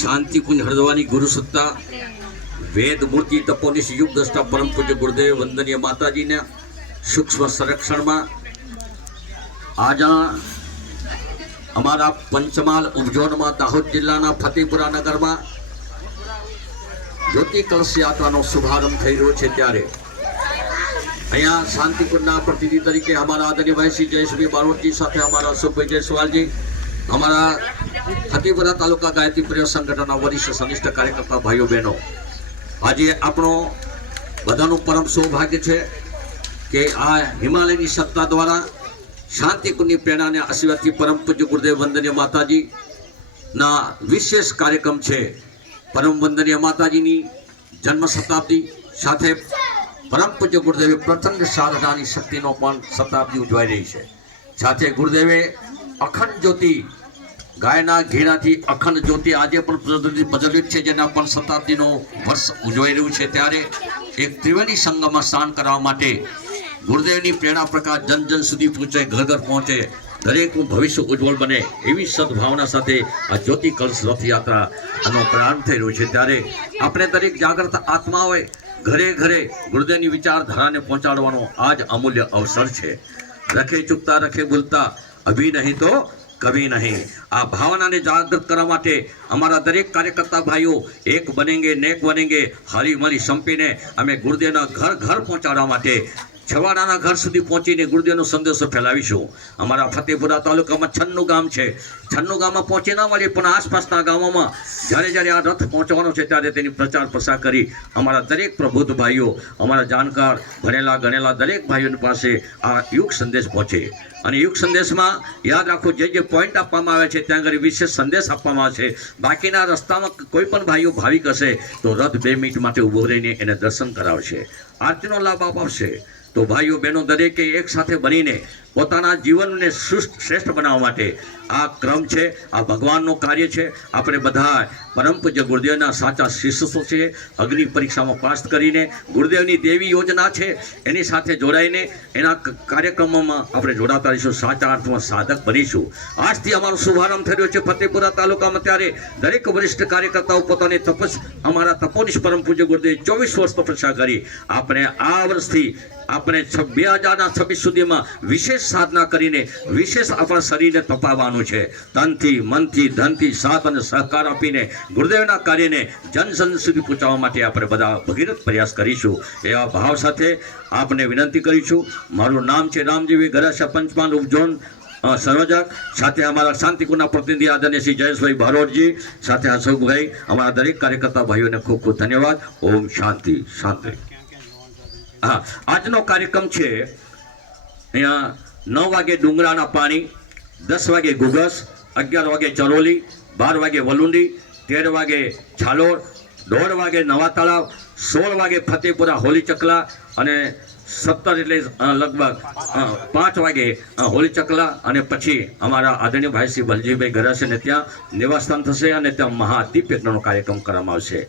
શાંતિ કુંજ હરદવાની ગુરુસત્તા. વેદ મૂર્તિ તપોનિશ યુગ દ્રષ્ટા પરમ પૂજ્ય ગુરુદેવ વંદનીય માતાજીને સૂક્ષ્મ સંરક્ષણમાં. આજના અમારા પંચમહાલ ઉપઝોનમાં દાહોદ જિલ્લાના ફતેપુરા નગરમાં જ્યોતિ કલશ યાત્રાનો શુભારંભ થઈ રહ્યો છે ત્યારે. અહીંયા શાંતિપુરના પ્રતિનિધિ તરીકે અમારા આદરણીય ભાઈ શ્રી જયેશભાઈ બારોટજી સાથે અમારા અશોકભાઈ જયસ્વાલજી અમારા ખતીપુરા તાલુકા ગાયત્રી પ્રિય સંગઠનના વરિષ્ઠ સનિષ્ઠ કાર્યકર્તા ભાઈઓ બહેનો, આજે આપણો બધાનું પરમ સૌભાગ્ય છે કે આ હિમાલયની સત્તા દ્વારા શાંતિકુંજની પ્રેરણાને આશીર્વાદથી પરમ પૂજ્ય ગુરુદેવ વંદનીય માતાજીના વિશેષ કાર્યક્રમ છે. પરમ વંદનીય માતાજીની જન્મ શતાબ્દી સાથે પરમ પૂજ્ય ગુરુદેવે પ્રચંડ સાધનાની શક્તિનો પણ શતાબ્દી ઉજવાઈ રહી છે. સાથે ગુરુદેવે અખંડ જ્યોતિ ગાયના ઘેરાથી અખંડ જ્યોતિ આજે પણ પ્રજ્વલિત છે, જેના પણ શતાબ્દીનો વર્ષ ઉજવાઈ રહ્યું છે. ત્યારે એક ત્રિવેણી સંગમમાં સ્નાન કરવા માટે ગુરુદેવની પ્રેરણા પ્રકાશ જન જન સુધી પહોંચે ઘર ઘર પહોંચે. દરેકનું ભવિષ્ય ઉજ્જવળ બને એવી સદભાવના સાથે આ જ્યોતિ કલશ રથયાત્રા આનો પ્રારંભ થઈ રહ્યો છે. ત્યારે આપણે દરેક જાગૃત આત્માઓએ ઘરે ઘરે ગુરુદેવની વિચારધારાને પહોંચાડવાનો આ જ અમૂલ્ય અવસર છે. રખે ચૂકતા, રખે ભૂલતા, અભી નહીં તો કભી નહીં. આ ભાવનાને જાગૃત કરવા માટે અમારા દરેક કાર્યકર્તા ભાઈઓ એક બનેંગે નેક બનેંગે હળી મળી સંપીને અમે ગુરુદેવના ઘર ઘર પહોંચાડવા માટે છવાડાના ઘર સુધી પહોંચીને ગુરુદેવનો સંદેશો ફેલાવીશું. અમારા ફતેપુરા તાલુકામાં છન્નું ગામ છે. છન્નું ગામમાં પહોંચી ના મળીએ પણ આસપાસના ગામોમાં જ્યારે જ્યારે આ રથ પહોંચવાનો છે ત્યારે તેની પ્રચાર પ્રસાર કરી અમારા દરેક પ્રબુદ્ધ ભાઈઓ, અમારા જાણકાર, ભણેલા, ગણેલા દરેક ભાઈઓની પાસે આ યુગ સંદેશ પહોંચે. અને યુગ સંદેશમાં યાદ રાખો, જે જે પોઈન્ટ આપવામાં આવે છે ત્યાં આગળ વિશેષ સંદેશ આપવામાં આવે છે બાકીના રસ્તામાં કોઈ પણ ભાઈઓ ભાવિક હશે, તો રથ બે મિનિટ માટે ઊભો રહીને એને દર્શન કરાવશે. આરતીનો લાભ અપાવશે. તો ભાઈઓ બહેનો દરેકે એક સાથે બનીને પોતાના જીવનને સુસ્ત, શ્રેષ્ઠ બનાવવા માટે આ ક્રમ છે, આ ભગવાનનું કાર્ય છે. આપણે બધા પરમ પૂજ્ય ગુરુદેવના સાચા શિષ્યો છે અગ્નિ પરીક્ષામાં પાસ કરીને ગુરુદેવની દેવી યોજના છે, એની સાથે જોડાઈને એના કાર્યક્રમોમાં આપણે જોડાતા રહીશું, સાચા અર્થમાં સાધક બનીશું. આજથી અમારો શુભારંભ રહ્યો છે ફતેપુરા તાલુકામાં. ત્યારે દરેક વરિષ્ઠ કાર્યકર્તાઓ પોતાની તપસ, અમારા તપોનિશ પરમ પૂજ્ય ગુરુદેવ ચોવીસ વર્ષ તપસ્યા કરી. આપણે આ વર્ષથી, આપણે બે હજારના છવ્વીસ સુધીમાં વિશેષ સાધના કરીને વિશેષ આપણા શરીરને તપાવવાનું છે. તનથી મનથી, ધનથી સાથ અને સહકાર આપીને ગુરુદેવના કાર્યને જન જન સુધી પહોંચાડવા માટે આપણે બધા ભગીરથ પ્રયાસ કરીશું. એવા ભાવ સાથે આપને વિનંતી કરીશું. મારું નામ છે રામજીવી ગરાસા પંચમાન ઉપઝોન સંયોજક સાથે અમારા શાંતિકુના પ્રતિનિધિ આદરણીય શ્રી જયેશભાઈ બારોટજી સાથે અશોકભાઈ અમારા દરેક કાર્યકર્તા ભાઈઓને ખૂબ ખૂબ ધન્યવાદ. ઓમ શાંતિ શાંતિ. હા, આજનો કાર્યક્રમ છે અહીંયા નવ વાગે ડુંગરાના પાણી, દસ વાગે ગુગસ અગિયાર વાગે ચરોલી બાર વાગે વલુંડી, તેર વાગે છાલોડ દોઢ વાગે નવા તળાવ, સોળ વાગે ફતેપુરા હોલી ચકલા અને સત્તર એટલે લગભગ પાંચ વાગે હોલી ચકલા અને પછી અમારા આદરણીય ભાઈ શ્રી બલજીભાઈ ગરાસે ને ત્યાં નિવાસસ્થાન થશે અને ત્યાં મહાદીપ યજ્ઞનો કાર્યક્રમ કરવામાં આવશે.